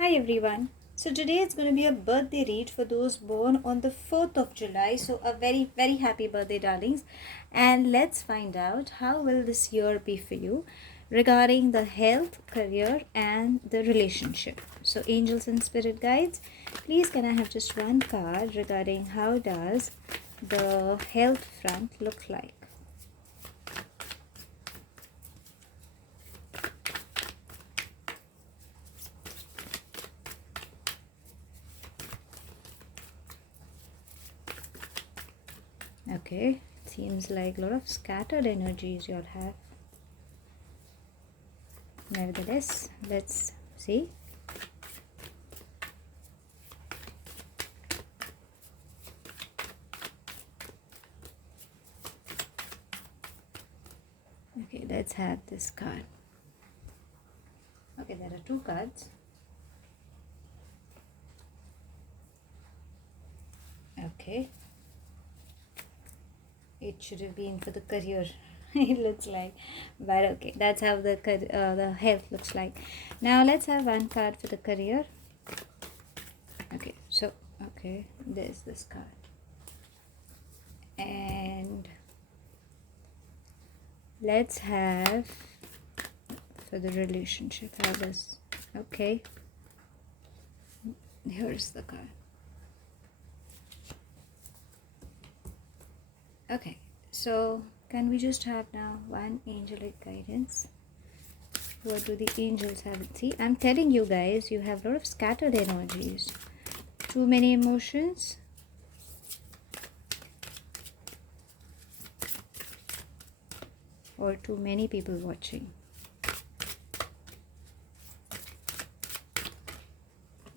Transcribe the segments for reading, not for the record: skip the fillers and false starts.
Hi everyone. So today it's going to be a birthday read for those born on the 4th of July. So a very happy birthday darlings. And let's find out how will this year be for you regarding the health, career and the relationship. So angels and spirit guides, please can I have just one card regarding how does the health front look like? Okay, seems like a lot of scattered energies you'll have. Nevertheless, let's see. Okay, let's have this card. Okay, there are two cards. Okay, it should have been for the career. It looks like, but okay, that's how the health looks like. Now let's have one card for the career. Okay, so okay, there's this card, and let's have for the relationship. How does okay? Here's the card. Okay, so can we just have now one angelic guidance? What do the angels have? See, I'm telling you guys, you have a lot of scattered energies, too many emotions, or too many people watching.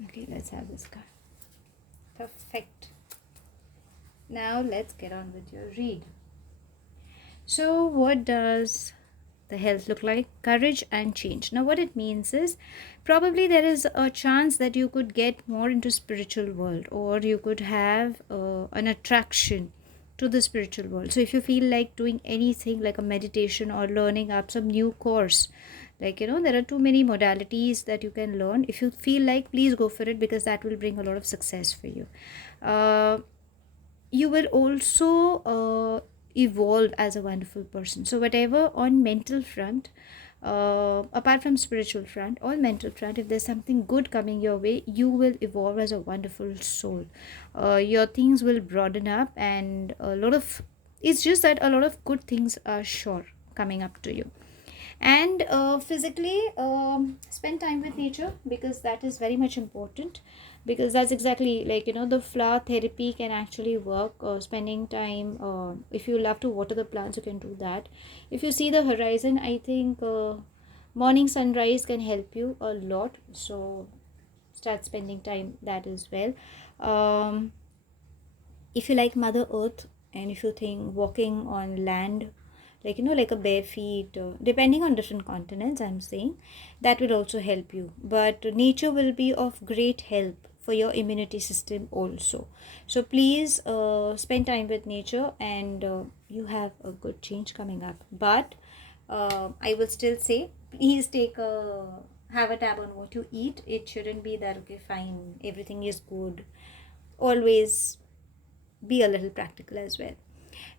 Okay, let's have this card. Perfect. Now let's get on with your read. So what does the health look like? Courage and change. Now what it means is probably there is a chance that you could get more into spiritual world, or you could have an attraction to the spiritual world. So if you feel like doing anything like a meditation or learning up some new course, like there are too many modalities that you can learn. If you feel like, please go for it, because that will bring a lot of success for you. You will also evolve as a wonderful person. So whatever on mental front, apart from spiritual front, on mental front, if there's something good coming your way, you will evolve as a wonderful soul. Your things will broaden up, and a lot of, it's just that a lot of good things are sure coming up to you. And physically, spend time with nature, because that is very much important, because that's exactly like the flower therapy can actually work. Spending time, if you love to water the plants, you can do that. If you see the horizon, I think morning sunrise can help you a lot, so start spending time that as well. If you like mother earth, and if you think walking on land, like like a bare feet, depending on different continents, I'm saying that will also help you. But nature will be of great help for your immunity system also. So please spend time with nature, and you have a good change coming up. But I will still say, please take a have a tab on what you eat. It shouldn't be that okay, fine, everything is good. Always be a little practical as well.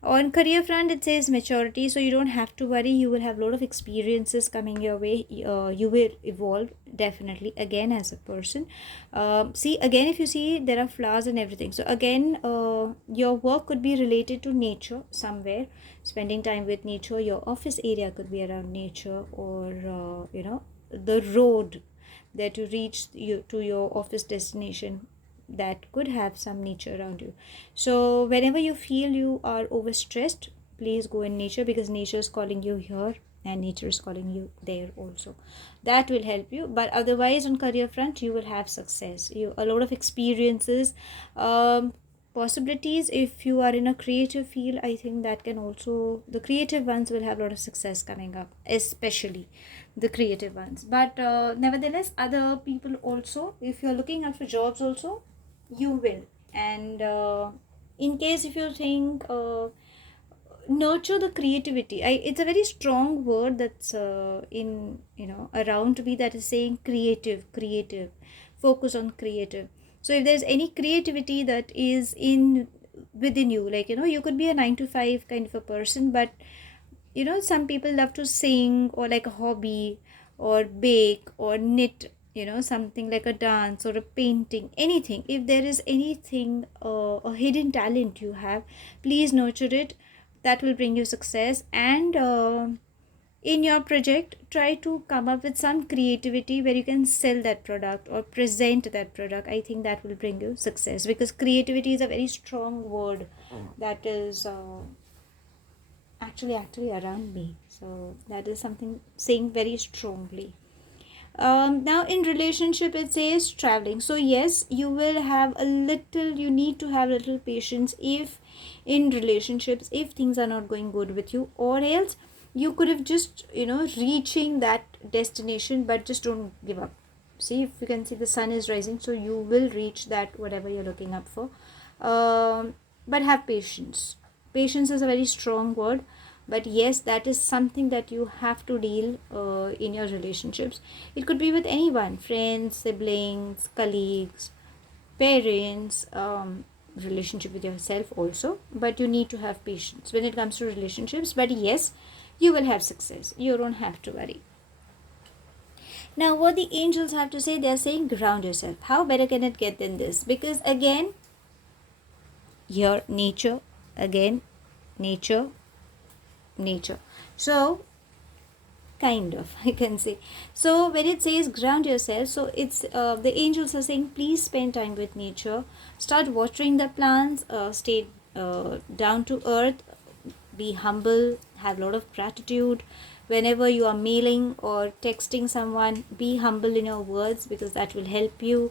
On career front, it says maturity, so you don't have to worry. You will have a lot of experiences coming your way. You will evolve definitely again as a person. See, again, if you see, there are flowers and everything. So again, your work could be related to nature somewhere. Spending time with nature. Your office area could be around nature, or the road that you reach you to your office destination, that could have some nature around you. So whenever you feel you are overstressed, please go in nature, because nature is calling you here and nature is calling you there also. That will help you. But otherwise, on career front, you will have success, you a lot of experiences, possibilities. If you are in a creative field, I think that can also, the creative ones will have a lot of success coming up, especially the creative ones. But nevertheless, other people also, if you're looking out for jobs also, you will. And in case if you think, nurture the creativity. It's a very strong word that's in around me, that is saying creative. focus on creative. So if there's any creativity that is in within you, like, you could be a 9 to 5 kind of a person, but some people love to sing, or like a hobby, or bake, or knit, something like a dance or a painting, anything. If there is anything, a hidden talent you have, please nurture it. That will bring you success. And in your project, try to come up with some creativity where you can sell that product or present that product. I think that will bring you success, because creativity is a very strong word that is actually around me. So that is something saying very strongly. Now in relationship, it says traveling. So yes, you need to have a little patience if in relationships, if things are not going good with you, or else you could have just reaching that destination, but just don't give up. See, if you can see, the sun is rising, so you will reach that whatever you're looking up for. But have patience. Patience is a very strong word, but yes, that is something that you have to deal in your relationships. It could be with anyone: friends, siblings, colleagues, parents, relationship with yourself also. But you need to have patience when it comes to relationships. But yes, you will have success, you don't have to worry. Now what the angels have to say, they are saying ground yourself. How better can it get than this? Because again, your nature, again, nature, nature. So kind of, I can say. So when it says ground yourself, so it's the angels are saying, please spend time with nature, start watering the plants, stay down to earth, be humble, have a lot of gratitude. Whenever you are mailing or texting someone, be humble in your words, because that will help you.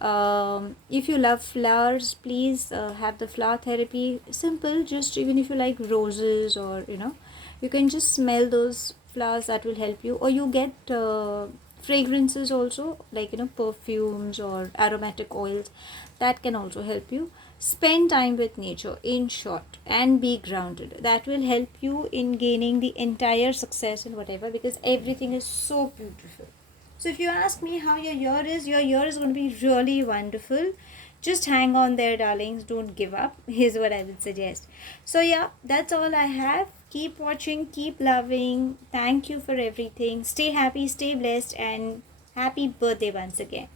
If you love flowers, please have the flower therapy. Simple, just even if you like roses, or you can just smell those flowers, that will help you. Or you get fragrances also, like perfumes or aromatic oils, that can also help you. Spend time with nature, in short, and be grounded. That will help you in gaining the entire success in whatever, because everything is so beautiful. So if you ask me how your year is going to be really wonderful. Just hang on there, darlings. Don't give up, is what I would suggest. So yeah, that's all I have. Keep watching, keep loving. Thank you for everything. Stay happy, stay blessed, and happy birthday once again.